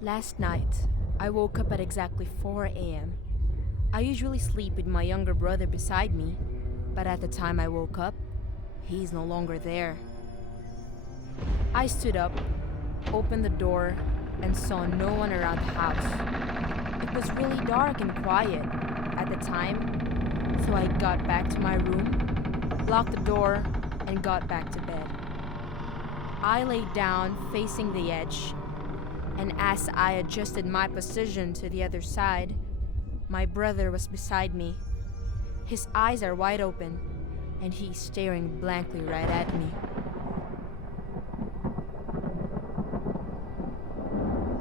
Last night, I woke up at exactly 4 a.m. I usually sleep with my younger brother beside me, but at the time I woke up, he's no longer there. I stood up, opened the door, and saw no one around the house. It was really dark and quiet at the time, so I got back to my room, locked the door, and got back to bed. I lay down facing the edge, and as I adjusted my position to the other side, my brother was beside me. His eyes are wide open, and he's staring blankly right at me.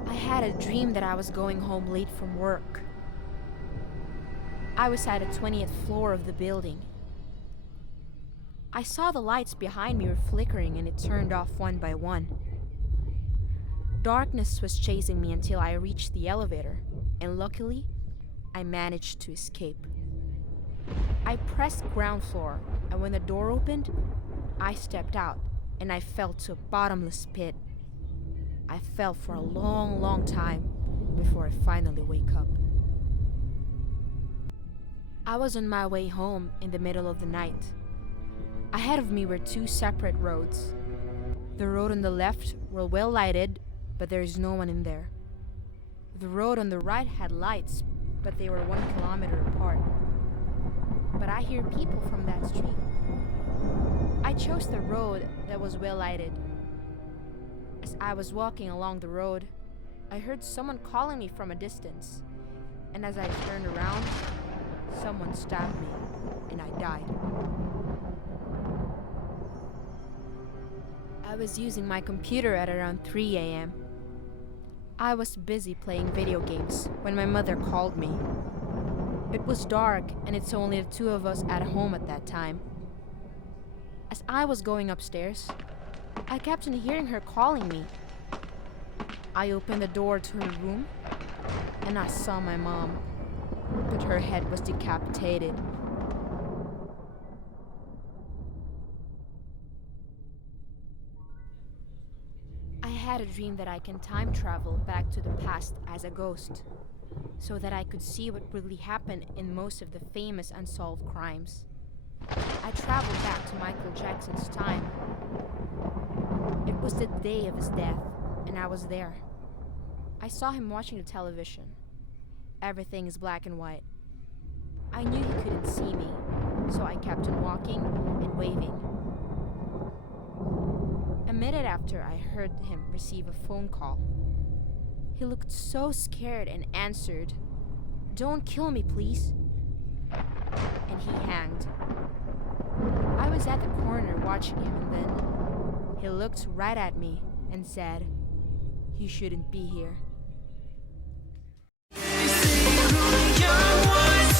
I had a dream that I was going home late from work. I was at the 20th floor of the building. I saw the lights behind me were flickering and it turned off one by one. Darkness was chasing me until I reached the elevator, and luckily, I managed to escape. I pressed ground floor, and when the door opened, I stepped out and I fell to a bottomless pit. I fell for a long time before I finally wake up. I was on my way home in the middle of the night. Ahead of me were two separate roads. The road on the left were well lighted, but there is no one in there. The road on the right had lights, but they were 1 kilometer apart. But I hear people from that street. I chose the road that was well lighted. As I was walking along the road, I heard someone calling me from a distance. And as I turned around, someone stabbed me, and I died. I was using my computer at around 3 a.m. I was busy playing video games when my mother called me. It was dark and it's only the two of us at home at that time. As I was going upstairs, I kept on hearing her calling me. I opened the door to her room and I saw my mom, but her head was decapitated. I had a dream that I can time travel back to the past as a ghost, so that I could see what really happened in most of the famous unsolved crimes. I traveled back to Michael Jackson's time. It was the day of his death, and I was there. I saw him watching the television. Everything is black and white. I knew he couldn't see me, so I kept on walking and waving. A minute after, I heard him receive a phone call. He looked so scared and answered, "Don't kill me, please." And he hanged. I was at the corner watching him, and then he looked right at me and said, "You shouldn't be here." You say you're young ones,